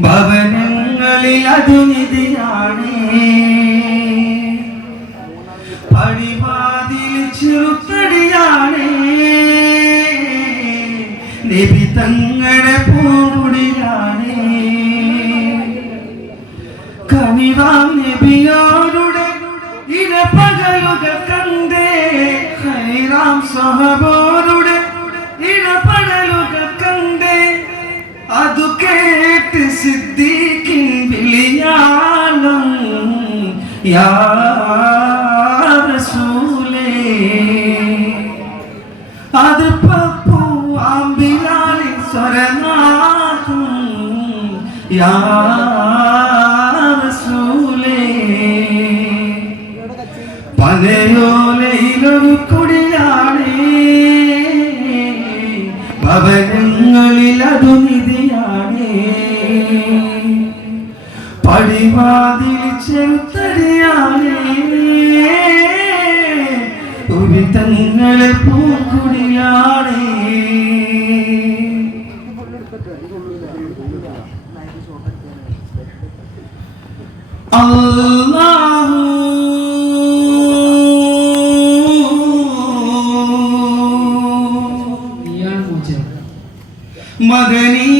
ഭവനങ്ങളിൽ അതുനിധിയാണേ. പടിവാതിൽ ചെറുത്തടിയാണേ. നബി തങ്ങളുടെ പൂമുടിയാണേ. കനിവാം നബിയോരുടെ ഇടപകലുകൾ കണ്ടേ. ഹൈറാം സഹബോരുടെ ഇടപെടലുകൾ കണ്ടേ അതു കേട്ട് സിദ്ദീഖിൻ വിളിയാണം. യാ റസൂലേ. അത് പപ്പു ആമ്പിലാലി സ്വരനാഥം. യാ റസൂലേ. പനയോലയിലൊരു കുടിയാണേ ഭവനങ്ങളിൽ അതു പടിവാതിൽ ചെറുത്തടിയാണേ ഒരു തങ്ങളെ പൂക്കുടിയാണേ. അല്ലാഹു. മദനീ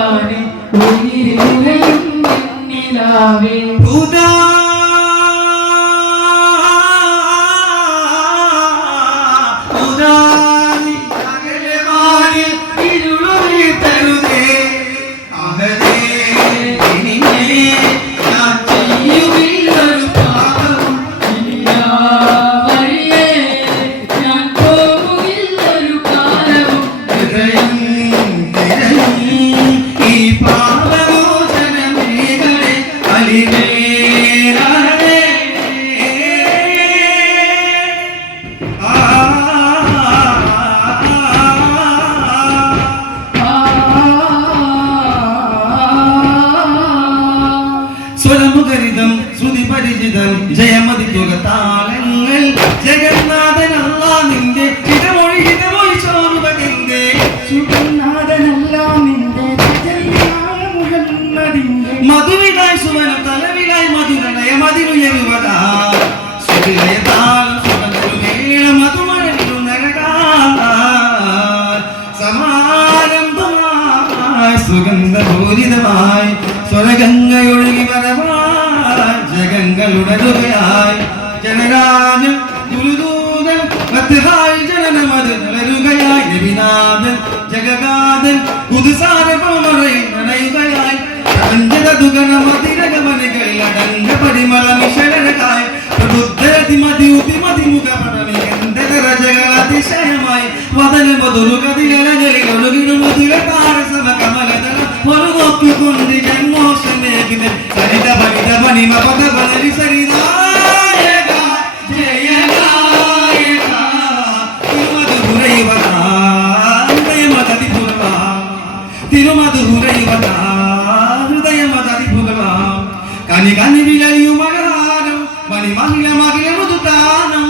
തമ്പുരാനെ ഉയിരിമുലയും നിലാവേ ഹുദാ സ്വരമുഖരിതം ശ്രുതി പരിചിതം ജയമതിക്കുക താളങ്ങൾ ജഗന്നാഥൻ അല്ലാ നിന്റെ ഹിതമൊഴി ചോറുവതിന്റെ സുഖനാഥനല്ല നിന്റെ ജയനായ മുഹമ്മദിന്റെ മധുവിലായി സുവന തലവിലായി മധുരനയ മതിലുയരുവതാ. സുഖിലയ സ്വരഗംഗയൊഴുകി വരവായി ജഗങ്ങളുടരുകയായി ജനരാജൻ ഗുരുദൂതൻ മധ്യതായി ജനനമത് വളരുകയായി. രവിനാഥൻ ജഗകാഥൻ പുതുസാരമറയിൽ നനയുകയായി. പ്രപഞ്ചതുഗണമതിരകമനികളിൽ അടങ്ക പരിമള മിഷരകായി പ്രബുദ്ധരതിമതി ഉതിമതി മുഖപടമി ഗന്ധകരജകൾ അതിശയമായി. വദന മധുരുകതിലകളിൽ ഒഴുകിടുമുതിര താരസമ കമലതല పొరుగొక్కుకుంది జన్మోసమేగిన సరిత బలిత బని మపద బలి సరిదా. తిరుమధురైవతా హృదయమదరి భుగవా కని కని విలయు మగహారం మని మహిళ మహిళ మధుతానం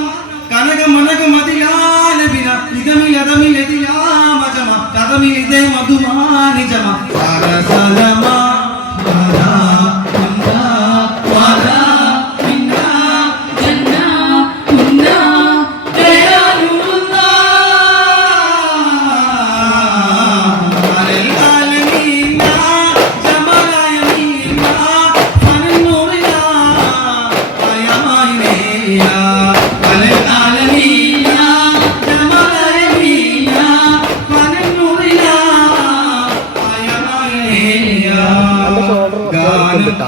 కనగ మనగ మదిలాన విన ఇదమిలదమిలద నిజమా? నిజమా बेटा